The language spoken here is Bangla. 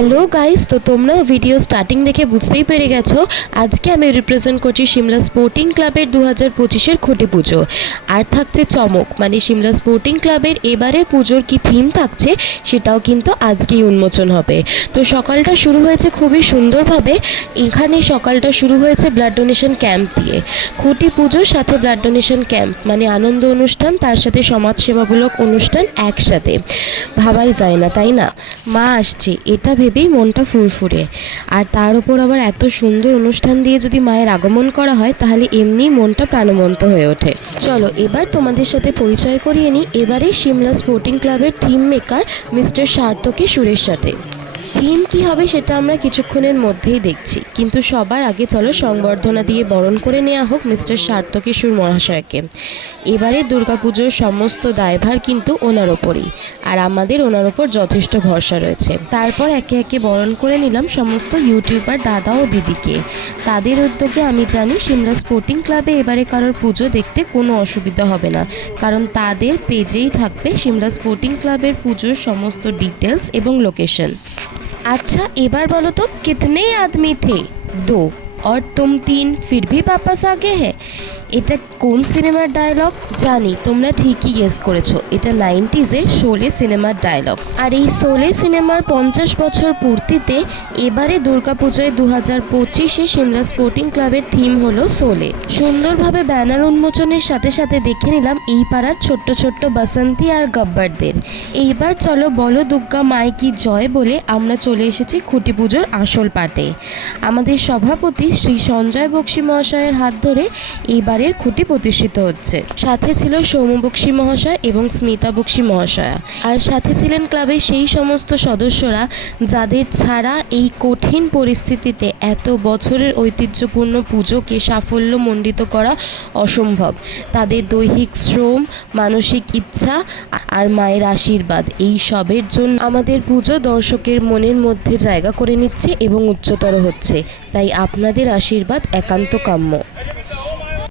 হ্যালো গাইস, তো তোমরা ভিডিও স্টার্টিং দেখে বুঝতেই পেরে গেছো আজকে আমি রিপ্রেজেন্ট করছি সিমলা স্পোর্টিং ক্লাবের 2025-এর খুঁটি পুজো। আর থাকছে চমক, মানে সিমলা স্পোর্টিং ক্লাবের এবারে পুজোর কি থিম থাকছে সেটাও কিন্তু আজকেই উন্মোচন হবে। তো সকালটা শুরু হয়েছে খুবই সুন্দরভাবে। এখানে সকালটা শুরু হয়েছে ব্লাড ডোনেশন ক্যাম্প দিয়ে। খুঁটি পুজোর সাথে ব্লাড ডোনেশন ক্যাম্প মানে আনন্দ অনুষ্ঠান, তার সাথে সমাজসেবামূলক অনুষ্ঠান একসাথে। ভাবাই যায় না, তাই না? মা আসছে এটা ভেবেই মনটা ফুরফুরে, আর তার উপর আবার এত সুন্দর অনুষ্ঠান দিয়ে যদি মায়ের আগমন করা হয় তাহলে এমনি মনটা প্রাণবন্ত হয়ে ওঠে। চলো এবার তোমাদের সাথে পরিচয় করিয়ে নিই এবারে সিমলা স্পোর্টিং ক্লাবের থিম মেকার মিস্টার সার্থকী সুরের সাথে। থিম কী হবে সেটা আমরা কিছুক্ষণের মধ্যেই দেখছি, কিন্তু সবার আগে চলো সংবর্ধনা দিয়ে বরণ করে নেওয়া হোক মিস্টার সার্থকী সুর মহাশয়কে। এবারে দুর্গাপুজোর সমস্ত দায়ভার কিন্তু ওনার ওপরই, আর আমাদের ওনার ওপর যথেষ্ট ভরসা রয়েছে। তারপর একে একে বরণ করে নিলাম সমস্ত ইউটিউবার দাদা ও দিদিকে। তাদের উদ্যোগে আমি জানি সিমলা স্পোর্টিং ক্লাবে এবারে কারোর পুজো দেখতে কোনো অসুবিধা হবে না, কারণ তাদের পেজেই থাকবে সিমলা স্পোর্টিং ক্লাবের পুজোর সমস্ত ডিটেলস এবং লোকেশন। अच्छा एबार बोलो तो कितने आदमी थे? 2 और तुम 3 फिर भी वापस आ गए हैं। এটা কোন সিনেমার ডায়লগ? জানি তোমরা ঠিকই গেস করেছো, এটা 90s-এর শোলে সিনেমার ডায়লগ। আর এই শোলে সিনেমার 50 বছর পূর্তিতে এবারে দুর্গাপুজোয় 2025-এ সিমলা স্পোর্টিং ক্লাবের থিম হলো শোলে। সুন্দরভাবে ব্যানার উন্মোচনের সাথে সাথে দেখে নিলাম এই পাড়ার ছোট্ট ছোট্ট বাসন্তী আর গব্বরদের। এইবার চলো বলো দুর্গা মায় কি জয় বলে আমরা চলে এসেছি খুঁটি পুজোর আসল পাটে। আমাদের সভাপতি শ্রী সঞ্জয় বক্সী মহাশয়ের হাত ধরে এইবার খুঁটি প্রতিষ্ঠিত হচ্ছে। সাথে ছিল সৌম্য বক্সী মহাশয় এবং স্মিতা বক্সী মহাশয়া, আর সাথে ছিলেন ক্লাবের সেই সমস্ত সদস্যরা যাদের ছাড়া এই কঠিন পরিস্থিতিতে এত বছরের ঐতিহ্যপূর্ণ পুজোকে সাফল্যমণ্ডিত করা অসম্ভব। তাদের দৈহিক শ্রম, মানসিক ইচ্ছা আর মায়ের আশীর্বাদ, এই সবের জন্য আমাদের পুজো দর্শকের মনের মধ্যে জায়গা করে নিচ্ছে এবং উচ্চতর হচ্ছে। তাই আপনাদের আশীর্বাদ একান্ত কাম্য।